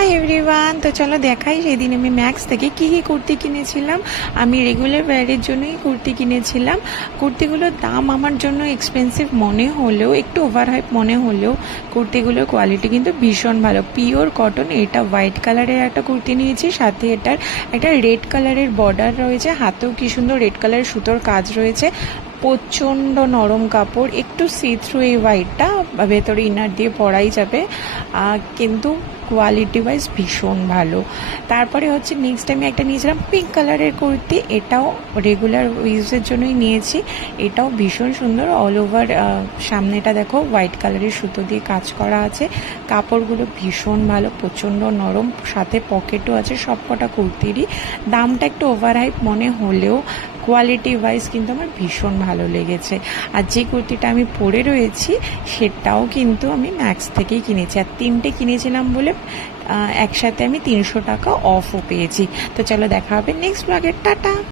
Hi everyone, তো চলো দেখাই সেদিন আমি ম্যাক্স থেকে কী কী কুর্তি কিনেছিলাম। আমি রেগুলার ওয়্যারের জন্যই কুর্তি কিনেছিলাম। কুর্তিগুলোর দাম আমার জন্য এক্সপেন্সিভ মনে হলেও, একটু ওভারহাইপ মনে হলেও, কুর্তিগুলোর কোয়ালিটি কিন্তু ভীষণ ভালো। Pure cotton. এটা হোয়াইট কালারের একটা কুর্তি নিয়েছি, সাথে এটার একটা রেড কালারের বর্ডার রয়েছে, হাতেও কি সুন্দর রেড কালারের সুতোর কাজ রয়েছে। প্রচণ্ড নরম কাপড়, একটু সি থ্রু এই হোয়াইটটা, ভেতরে ইনার দিয়ে পরাই যাবে, কিন্তু কোয়ালিটি ওয়াইজ ভীষণ ভালো। তারপরে হচ্ছে নেক্সট আমি একটা নিয়েছিলাম পিঙ্ক কালারের কুর্তি, এটাও রেগুলার ইউজের জন্যই নিয়েছি। এটাও ভীষণ সুন্দর, অল ওভার সামনেটা দেখো হোয়াইট কালারের সুতো দিয়ে কাজ করা আছে। কাপড়গুলো ভীষণ ভালো, প্রচণ্ড নরম, সাথে পকেটও আছে সব কটা কুর্তিরই। দামটা একটু ওভারহাইপ মনে হলেও কোয়ালিটি ওয়াইজ কিন্তু আমার ভীষণ ভালো লেগেছে। আর যে কুর্তিটা আমি পরে রয়েছি সেটাও কিন্তু আমি ম্যাক্স থেকেই কিনেছি, আর তিনটে কিনেছিলাম বলে একসাথে আমি 300 টাকা অফও পেয়েছি। তো চলো দেখা হবে নেক্সট ব্লগে, টাটা।